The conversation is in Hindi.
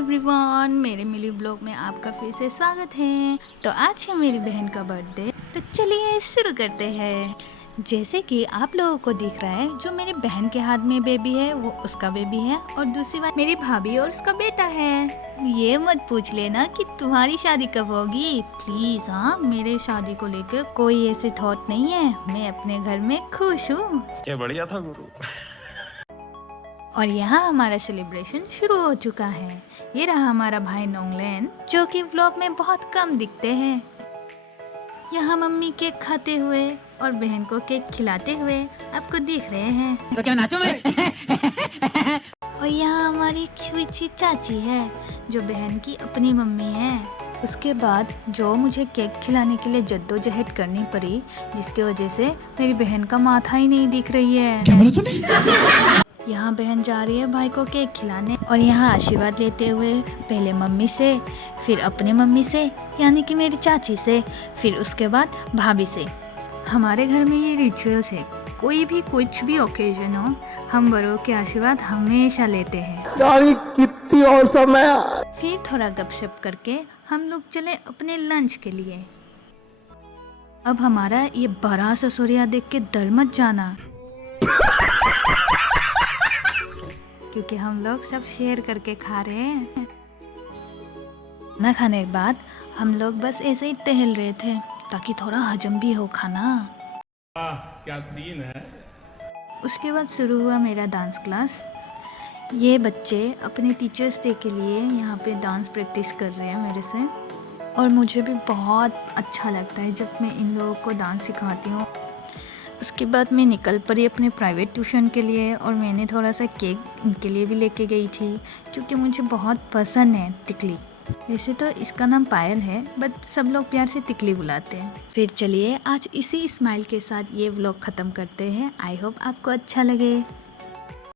एवरीवन, मेरे मिली ब्लॉग में आपका फिर से स्वागत है। तो आज है मेरी बहन का बर्थडे, तो चलिए शुरू करते हैं। जैसे कि आप लोगों को दिख रहा है, जो मेरी बहन के हाथ में बेबी है वो उसका बेबी है और दूसरी बात मेरी भाभी और उसका बेटा है। ये मत पूछ लेना कि तुम्हारी शादी कब होगी, प्लीज। हाँ, मेरे शादी को लेकर कोई ऐसे थॉट नहीं है। मैं अपने घर में खुश हूँ। क्या बढ़िया था गुरु। और यहाँ हमारा सेलिब्रेशन शुरू हो चुका है। ये रहा हमारा भाई नोंगलेन, जो कि व्लॉग में बहुत कम दिखते हैं। यहाँ मम्मी केक खाते हुए और बहन को केक खिलाते हुए आपको दिख रहे हैं। तो क्या नाचो मैं? और यहाँ हमारी स्वीट सी चाची है, जो बहन की अपनी मम्मी है। उसके बाद जो मुझे केक खिलाने के लिए जद्दोजहद करनी पड़ी, जिसकी वजह से मेरी बहन का माथा ही नहीं दिख रही है। यहाँ बहन जा रही है भाई को केक खिलाने और यहाँ आशीर्वाद लेते हुए पहले मम्मी से, फिर अपने मम्मी से यानी कि मेरी चाची से, फिर उसके बाद भाभी से। हमारे घर में ये रिचुअल्स है, कोई भी कुछ भी ओकेजन हो, हम बड़ों के आशीर्वाद हमेशा लेते हैं। कितनी औसम है। फिर थोड़ा गपशप करके हम लोग चले अपने लंच के लिए। अब हमारा ये बड़ा ससुरिया देख के डर मत जाना, क्योंकि हम लोग सब शेयर करके खा रहे हैं। ना खाने के बाद हम लोग बस ऐसे ही टहल रहे थे ताकि थोड़ा हजम भी हो खाना। क्या सीन है। उसके बाद शुरू हुआ मेरा डांस क्लास। ये बच्चे अपने टीचर्स डे के लिए यहाँ पे डांस प्रैक्टिस कर रहे हैं मेरे से, और मुझे भी बहुत अच्छा लगता है जब मैं इन लोगों को डांस सिखाती हूँ। उसके बाद मैं निकल पड़ी अपने प्राइवेट ट्यूशन के लिए, और मैंने थोड़ा सा केक इनके लिए भी लेके गई थी, क्योंकि मुझे बहुत पसंद है तिकली। वैसे तो इसका नाम पायल है, बट सब लोग प्यार से तिकली बुलाते हैं। फिर चलिए आज इसी स्माइल के साथ ये व्लॉग ख़त्म करते हैं। आई होप आपको अच्छा लगे।